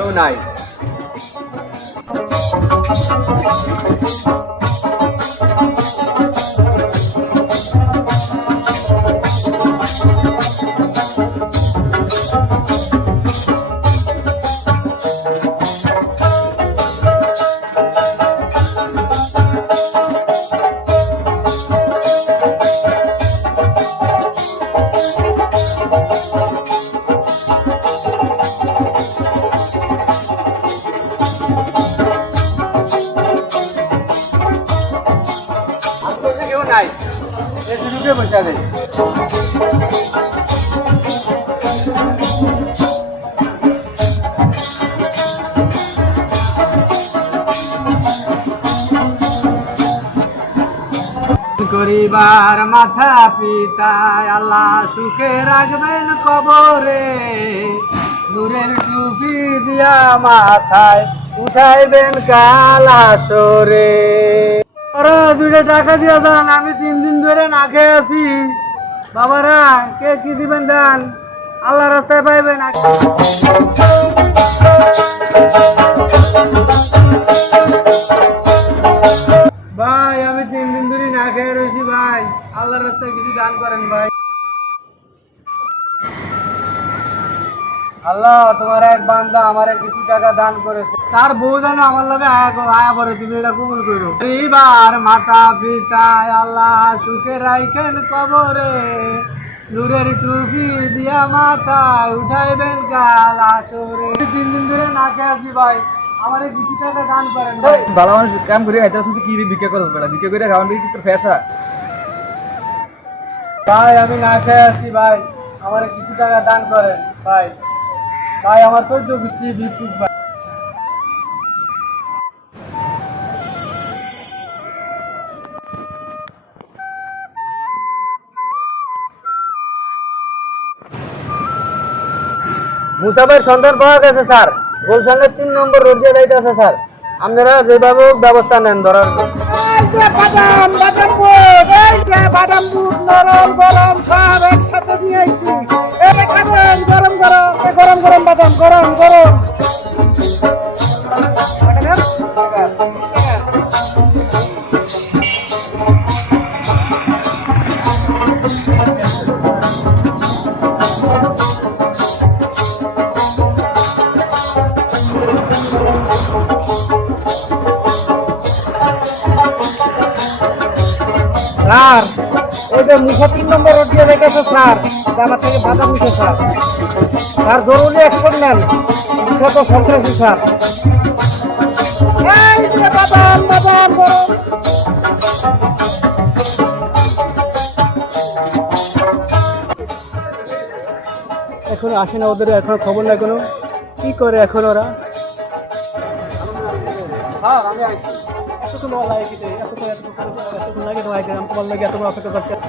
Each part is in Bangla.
কেউ নাই। আশেপাশে কেউ নাই, এই সুযোগে বসে আছে। গরিবার মাথা পিতায় আল্লাহ সুখে রাখবেন কবরে, নূরের টুপি দিয়া মাথায় উঠাইবেন কাল হাসরে। আরে 2টা টাকা দিয়ে দেন, আমি 3 দিন ধরে না খেয়ে আছি। বাবারা কে কি দিবেন দেন, আল্লাহ রাস্তায় পাইবেন। ভাই আমি 3 দিন ধরে না খেয়ে রয়েছি ভাই, আল্লাহর রাস্তায় কিছু দান করেন ভাই। আল্লাহ তোমার এক বান্দা আমারে কিছু টাকা দান করেছে, তার বউ যেন আমার লগে আয়া পরে, তুমি এটা কবুল করো। এবার মাতা পিতায় আল্লাহ সুখে রাখেন কবরে, নূরের টুপি দিয়া মাথায় উঠাইবেন কাল হাসরে। 3 দিন ধরে না খেয়ে আছি ভাই, আমারে কিছু টাকা দান করেন ভাই। ভালো মানুষ কাম করে খাইতে আসলে কি ভিক্ষা করছ বেটা? ভিক্ষা করে খাওয়ান কি তোর ফেসা? ভাই আমি না খেয়ে আছি ভাই, আমারে কিছু টাকা দান করেন ভাই। ভাই আমার তো বুঝছি ভিক্ষুক ভাই। মুসাফের সন্ধান পাওয়া গেছে স্যার, গুলশানের 3 নম্বর রোড দিয়ে যাইতেছে স্যার, আপনারা যেভাবে ব্যবস্থা নেন ধরার। বাদাম দুধ নরম গরম সব একসাথে নিয়ে আইছি, গরম গরম গরম গরম বাদাম গরম গরম। স্যার এই যে মুখা 3 নম্বর রোড দিয়ে রেখেছে স্যার, আমার থেকে বাদাম নিচ্ছে স্যার। স্যার জরুরি অ্যাকশন নেন, মুখা তো সন্ত্রাসী স্যার। এই যে বাদাম বাদাম গরম। এখন আসে না, ওদের এখন খবর নাই কোনো, কি করে এখন ওরা? হ্যাঁ আমি আইছি।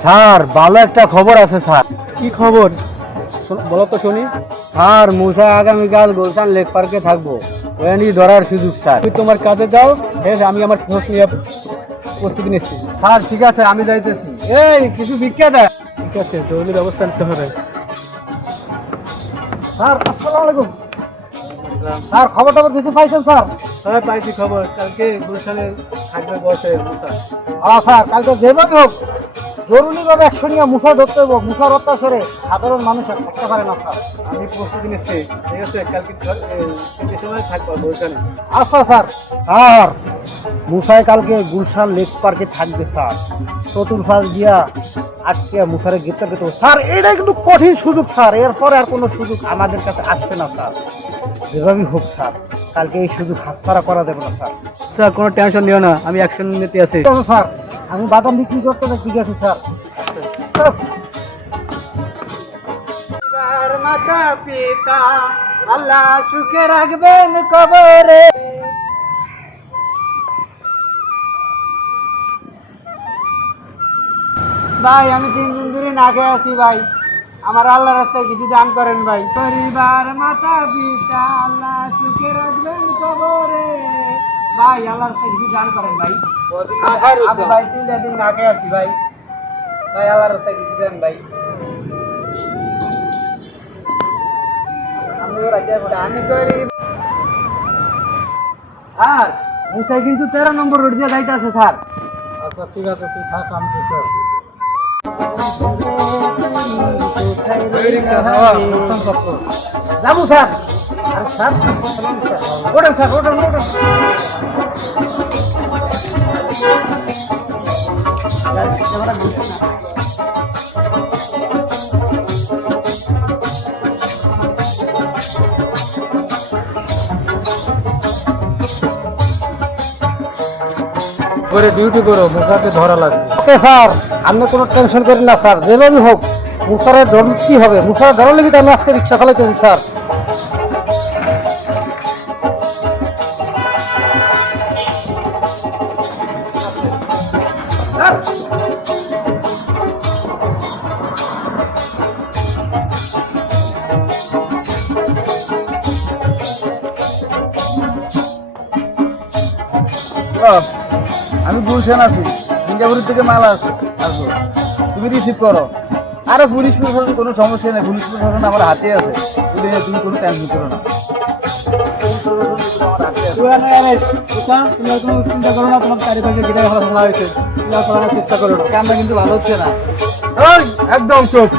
স্যার ভালো একটা খবর আছে স্যার। কি খবর বলো তো শুনি। স্যার মুসা আগামীকাল গুলশান লেক পার্কে থাকবো, ওখানে ধরার সুযোগ স্যার। তুমি তোমার কাজে যাও, আমি আমার খোঁজ নিয়ে প্রস্তুতি নিচ্ছি। স্যার ঠিক আছে আমি যাইতেছি। এই কিছু ভিক্ষা দেয়। ঠিক আছে জরুরি ব্যবস্থা নিতে হবে। স্যার আসসালামু আলাইকুম। স্যার খবর টবর কিছু পাইছেন স্যার? হ্যাঁ পাইছি খবর, কালকে গুলশানে থাকবে বসে মুসা। স্যার কালকে যেভাবে হোক জরুরিভাবে অ্যাকশন নিয়ে মুসা ধরতে হবে। মুসার অত্যাচারে সাধারণ মানুষ আর থাকতে পারে না স্যার। আমি প্রস্তুতি নিচ্ছি, ঠিক আছে কালকে সময় থাকবো গুলশানে। আচ্ছা স্যার। স্যার মুসাই কালকে গুলশান লেক পার্কে থাকবে স্যার, চতুর্পাশ দিয়া আজকে মুসারে গ্রেপ্তার করতে হবে স্যার। এটা কিন্তু কঠিন সুযোগ স্যার, এরপরে আর কোনো সুযোগ আমাদের কাছে আসবে না স্যার। যেভাবেই হোক স্যার কালকে এই সুযোগ হাতছাড়া করা যাবে না স্যার। স্যার কোনো টেনশন নিও না, আমি অ্যাকশন নিতে আছি। স্যার আমি বাদাম বিক্রি করতে চাই, ঠিক আছে স্যার। মাতা পিতা আল্লাহ সুখে রাখবেন কবরে। ভাই আমি 3 দিন ধরে না খেয়ে আছি ভাই, আমার আল্লাহ রাস্তায় কিছু দান করেন ভাই। পরিবার মাতা পিতা আল্লাহ সুখে রাখবেন কবরে, ভাই আল্লাহ রাস্তায় কিছু দান করেন ভাই। আমি ভাই 3 দিন না খেয়ে আছি ভাই, ভাই আল্লাহ রাস্তায় কিছু দেন ভাই। আমি গরিব স্যার মুসাই কিন্তু 13 নম্বর রোড দিয়ে যাইতেছে স্যার। আচ্ছা ঠিক আছে, তুই থাক, আমি দেখে আসি। যাবো স্যার। আরে স্যার ওঠেন স্যার, ওঠেন ওঠেন। করে ডিউটি করো, মুসাকে ধরা লাগবে। ওকে স্যার, আপনি কোনো টেনশন করেন না স্যার, যেভাবেই হোক মুসারের ধরুন কি হবে, মুসারের ধরার লেগে তো আমি আজকে রিক্সা চালাইতেছি স্যার। বাপ, আমি গুলশান আছি, সিঙ্গাপুরের থেকে মাল আসবো, তুমি রিসিভ করো। আরে পুলিশ প্রশাসন কোনো সমস্যা নেই, পুলিশ প্রশাসন আমার হাতে আছে, তুমি কোনো টেনশন করো না। তুমি কোনো চিন্তা করো না, তোমার চারিপাশে গিটার ভালো খোলা হয়েছে, চেষ্টা করো না, কামটা কিন্তু ভালো হচ্ছে না। একদম চুপ।